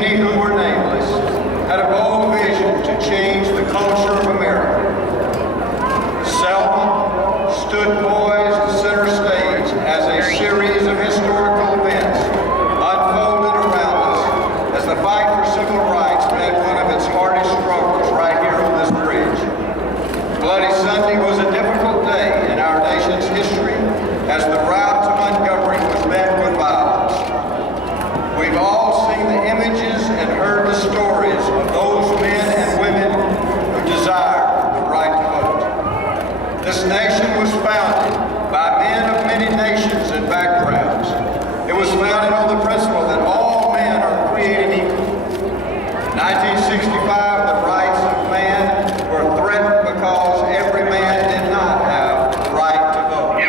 many who were nameless, had a bold vision to change the culture of America. Selma stood poised center stage as a series of historical events unfolded around us as the fight for civil rights met one of its hardest struggles right here on this bridge. Bloody Sunday was a difficult day in our nation's history as the route to Montgomery was met with violence. We've all seen the images and heard the stories of those men and women who desire the right to vote. This nation was founded by men of many nations and backgrounds. It was founded on the principle that all men are created equal. In 1965, the rights of man were threatened because every man did not have the right to vote.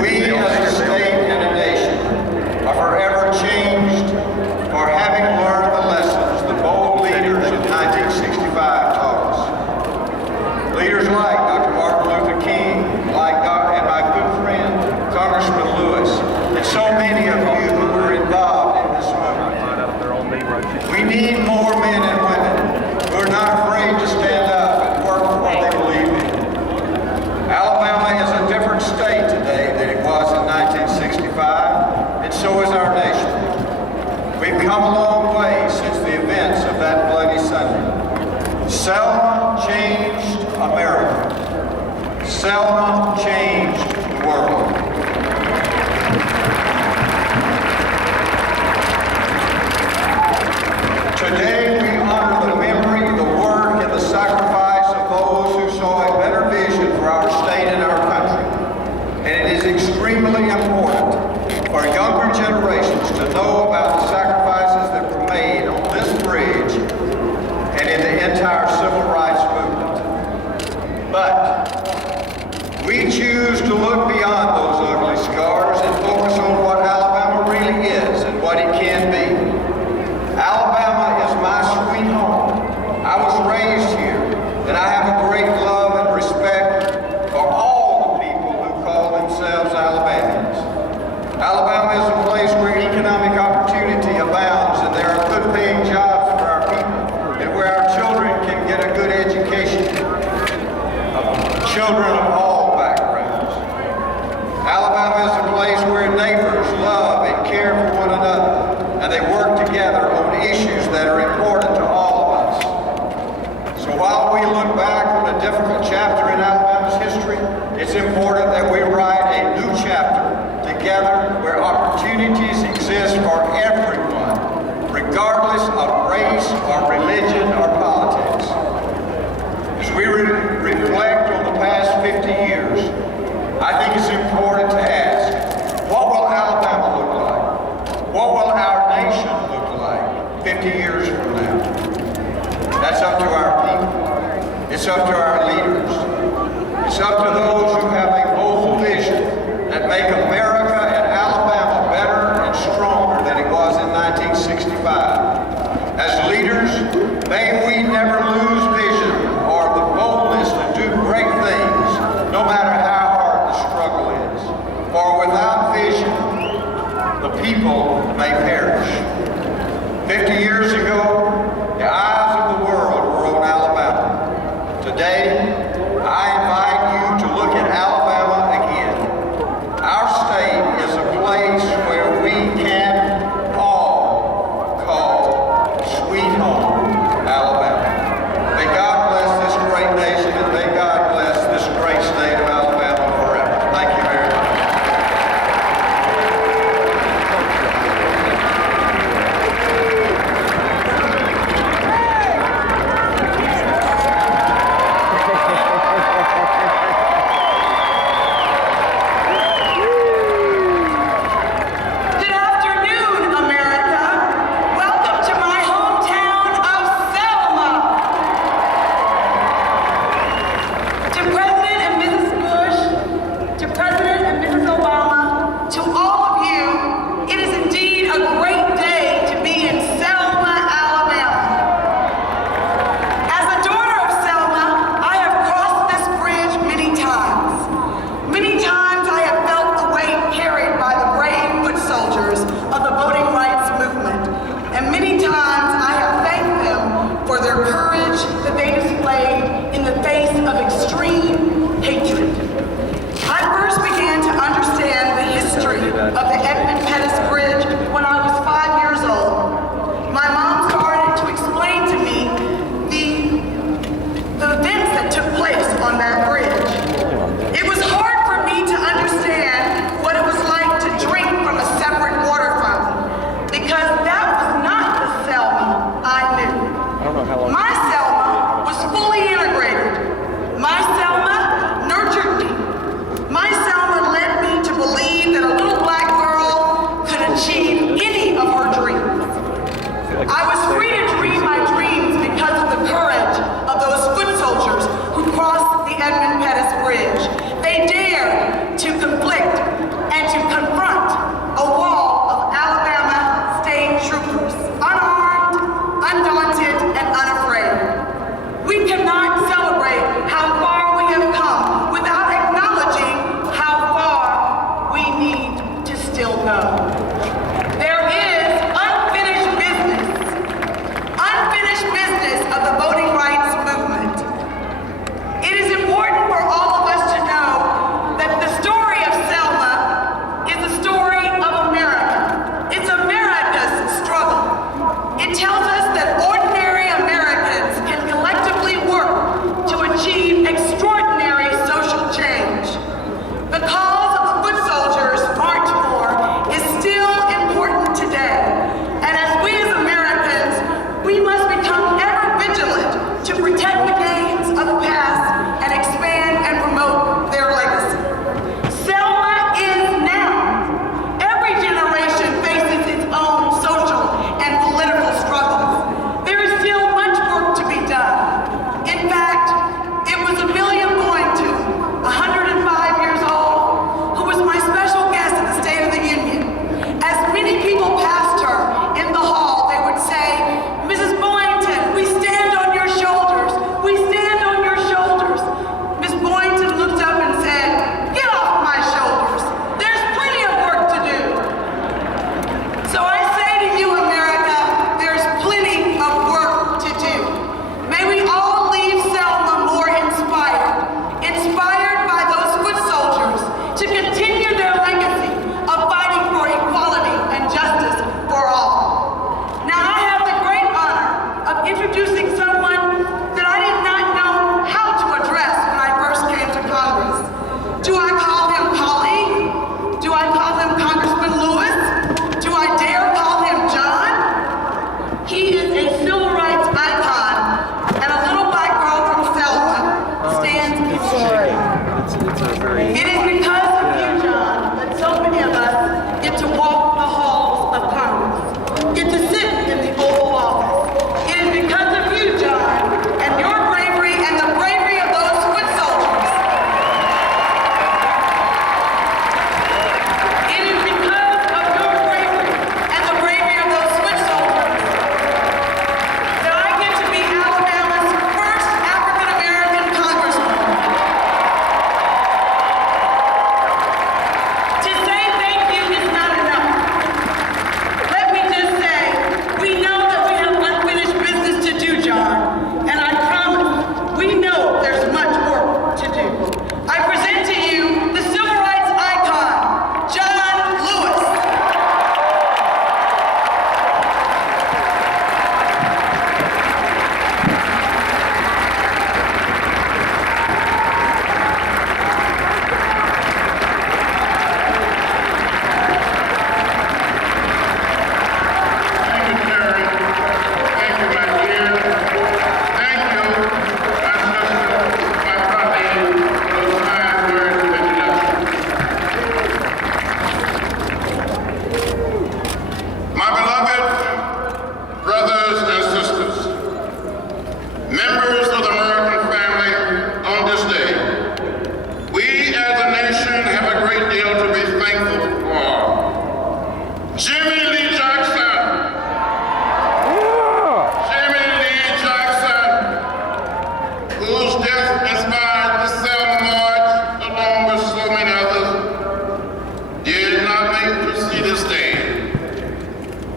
We as a state and a nation are forever changed for having learned the lessons the bold leaders of 1965 taught us. Leaders like Dr. Martin Luther King, and my good friend, Congressman Lewis, and so many of you who were involved in this movement. We need more men and women who are not afraid to stand up and work for what they believe in. Alabama is a different state today than it was in 1965, and so is our nation. We've come a long way since the events of that bloody Sunday. Selma changed America. Selma changed the world. Today we honor the memory, the work, and the sacrifice of those who saw a better vision for our state and our country. And it is extremely important for younger generations to know about the sacrifices that were made on this bridge and in the entire civil rights movement. But we choose to look beyond those ugly scars and focus on what Alabama really is and what it can be. Alabama is my sweet home. I was raised here, and I have a great love and respect for all the people who call themselves Alabamians. Alabama is a place where economic opportunity abounds, and there are good-paying jobs for our people, and where our children can get a good education. Children of all backgrounds. Alabama is a place where neighbors love and care for one another, and they work together on issues that are important to all of us. So while we look back on a difficult chapter in Alabama's history, it's important that we write a new chapter together where opportunities exist for everyone, regardless of race or religion or politics. As we reflect on the past 50 years, I think it's important to ask, what will Alabama look like? What will our nation look like 50 years from now? That's up to our people. It's up to our leaders. It's up to those who have a bold vision that make America and Alabama better and stronger than it was in 1965. As leaders, may we never lose vision or the boldness to do great things, no matter how hard the struggle is. For without vision, the people may perish. 50 years ago, the eyes of the world were on Alabama. Today, I invite you to look at Alabama again. Our state is a place where we can all call sweet home, Alabama. May God bless this great nation, and may God bless this great state of Alabama forever. Thank you very much.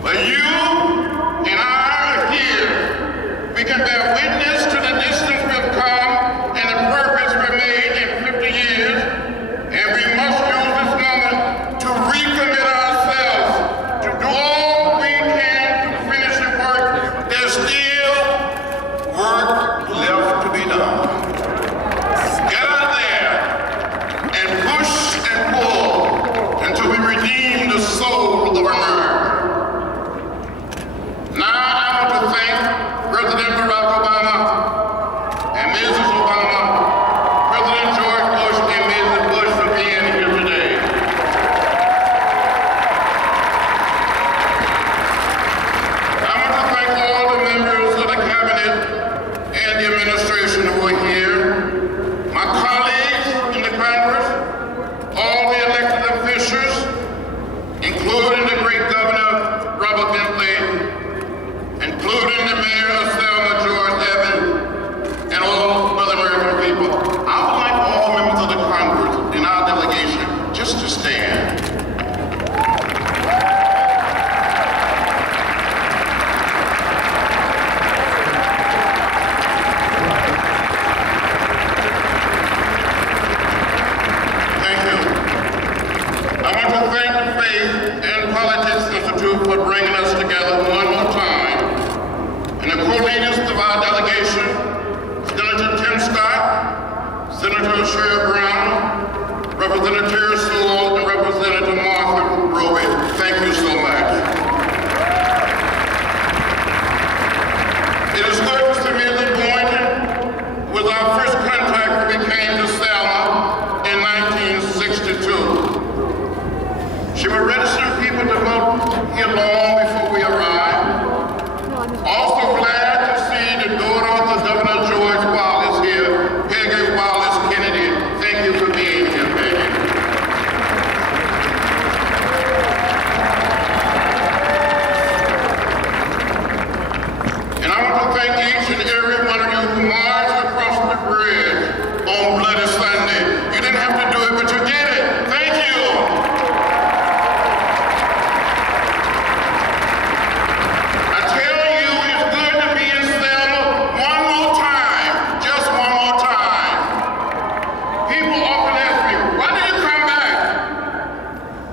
But you and I are here. We can bear witness to the distance we've come and the progress we've made in 50 years, and we must use this moment to recommit ourselves to do all we can to finish the work. There's still work left to be done. Get out there and push and pull until we redeem the soul of America. Now I want to thank President Barack Obama and Mrs. Obama, President George Bush and Mrs. Bush for being here today. I want to thank all the members of the cabinet and the administration who are here, my colleagues in the Congress, all the elected officials, including the great Governor Robert Bentley, including the mayor of Selma, George Evans, and all other American people. I would like all members of the Congress in our delegation just to stand. Thank you. I want to thank the Faith and Politics Institute for bringing us together one more time. And the co-leaders of our delegation, Senator Tim Scott, Senator Sherrod Brown, Representative Sewell, and Representative Martha Roby. Thank you so much. It is good to see Mrs. Boynton with our first contact when we came to Selma in 1962. She was registering people to vote here long before we arrived. Also glad to see the daughter of the Governor George Wallace here, Peggy Wallace Kennedy. Thank you for being here, Peggy. And I want to thank each and every one of you who marched across the bridge on Bloody Sunday. You didn't have to do it, but you did it. Thank you. I tell you, it's good to be in Selma one more time, just one more time. People often ask me, why do you come back?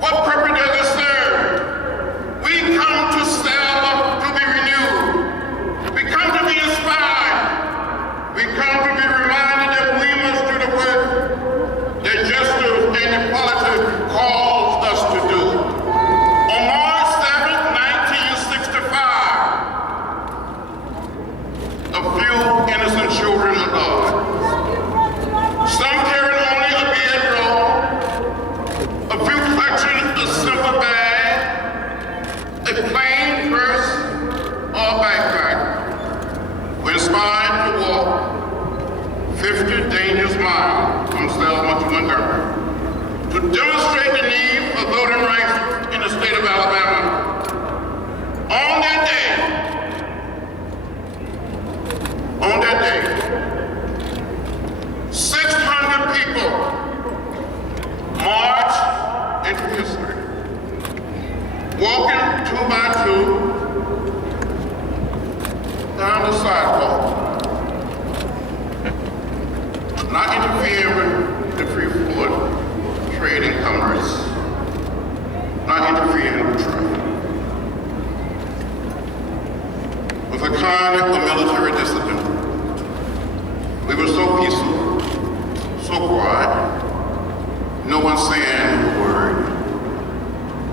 What purpose does it serve? We come to Selma to be renewed. We come to be inspired. We come to be reminded that we must do the work that justice and equality calls us to do. On March 7th, 1965, a few innocent children were died. Some carried only a bedroll, a few clutching a simple bag, a plain purse, or a backpack, were inspired to walk 50 dangerous miles from Selma to Montgomery to demonstrate the need for voting rights in the state of Alabama. On that day, 600 people marched into history, walking 2 by 2 down the sidewalk, not interfering with the free flow trade and commerce, not interfering with traffic. With a kind of military discipline, we were so peaceful, so quiet, no one saying a word.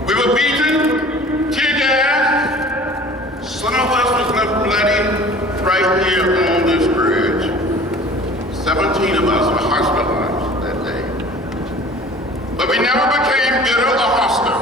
We were beaten, tear gassed. Some of us was left bloody right here on this bridge. 17 of us were hospitalized that day. But we never became bitter or hostile.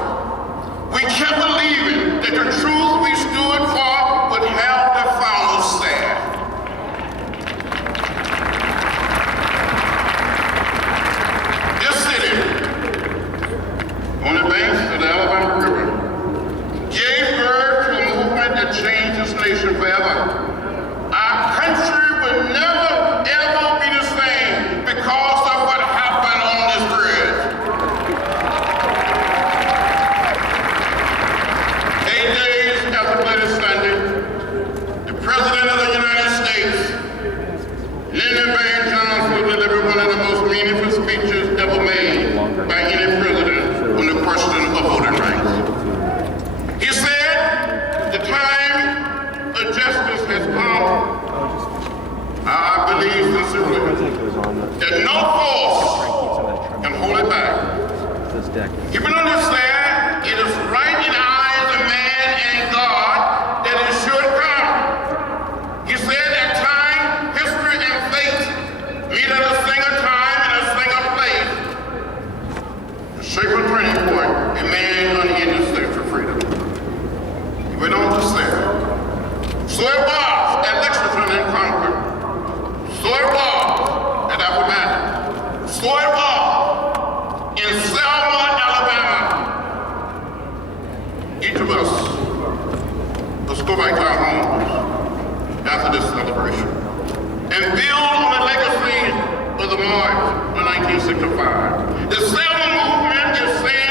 each of us, let's go back to our homes after this celebration and build on the legacy of the March of 1965. The Selma movement is saying